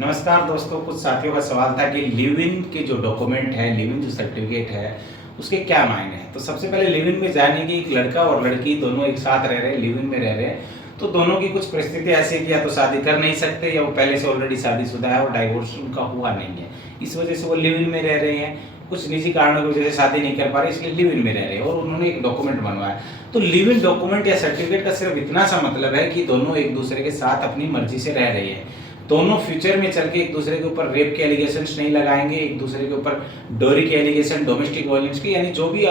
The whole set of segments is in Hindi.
नमस्कार दोस्तों, कुछ साथियों का सवाल था कि लिव इन के जो डॉक्यूमेंट है, लिव इन जो सर्टिफिकेट है, उसके क्या मायने हैं। तो सबसे पहले लिव इन में जाने कि एक लड़का और लड़की दोनों एक साथ रह रहे हैं, लिव इन में रह रहे हैं, तो दोनों की कुछ परिस्थिति ऐसी है कि या तो शादी कर नहीं सकते या वो पहले से ऑलरेडी शादीशुदा है और डाइवोर्स उनका हुआ नहीं है। इस वजह से वो लिव इन में रह रहे हैं। कुछ निजी कारणों की वजह से शादी नहीं कर पा रहे, इसलिए लिव इन में रह रहे हैं और उन्होंने एक डॉक्यूमेंट बनवाया। तो लिव इन डॉक्यूमेंट या सर्टिफिकेट का सिर्फ इतना सा मतलब है कि दोनों एक दूसरे के साथ अपनी मर्जी से रह रहे हैं। दोनों फ्यूचर में चल के एक दूसरे के ऊपर रेप के एलिगेशंस नहीं लगाएंगे, एक दूसरे के ऊपर डोरी के एलिगेशन, डोमेस्टिक वायलेंस की, यानी जो भी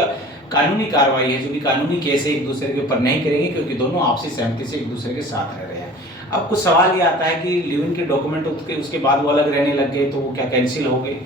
कानूनी कार्रवाई है, जो भी कानूनी केस है, एक दूसरे के ऊपर नहीं करेंगे, क्योंकि दोनों आपसी सहमति से एक दूसरे के साथ रह रहे हैं। अब कुछ सवाल ये आता है कि लिव इन के डॉक्यूमेंट उसके बाद वो अलग रहने लग गए तो वो क्या कैंसिल हो गए।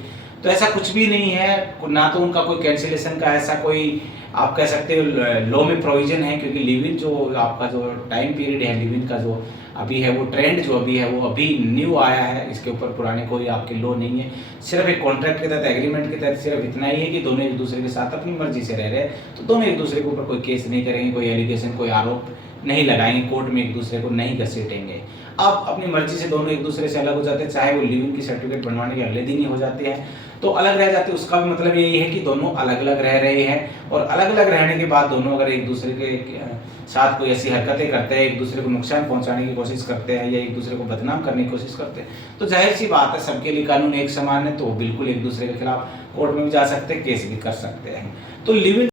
तो ऐसा कुछ भी नहीं है, ना तो उनका कोई कैंसिलेशन का ऐसा कोई आप कह सकते हो लॉ में प्रोविजन है, क्योंकि लिव इन जो आपका जो टाइम पीरियड है, लिव इन का जो अभी है, वो ट्रेंड जो अभी है वो अभी न्यू आया है। इसके ऊपर पुराने कोई आपके लॉ नहीं है। सिर्फ एक कॉन्ट्रैक्ट के तहत, एग्रीमेंट के तहत सिर्फ इतना ही है कि दोनों एक दूसरे के साथ अपनी मर्जी से रह रहे हैं, तो दोनों एक दूसरे के ऊपर कोई केस नहीं करेंगे, कोई एलिगेशन, कोई आरोप नहीं लगाएंगे, कोर्ट में एक दूसरे को नहीं घसीटेंगे। अब अपनी मर्जी से दोनों एक दूसरे से अलग हो जाते हैं, चाहे वो लिव इन की सर्टिफिकेट बनवाने के अगले दिन ही हो जाते हैं, तो अलग रह जाते हैं। उसका भी मतलब यही है कि दोनों अलग अलग रह रहे हैं और अलग अलग रहने के बाद दोनों अगर एक दूसरे के साथ कोई ऐसी हरकतें करते हैं, एक दूसरे को नुकसान पहुंचाने की कोशिश करते हैं या एक दूसरे को बदनाम करने की कोशिश करते हैं, तो जाहिर सी बात है सबके लिए कानून एक समान है, तो वो बिल्कुल एक दूसरे के खिलाफ कोर्ट में भी जा सकते हैं, केस भी कर सकते हैं। तो लिव इन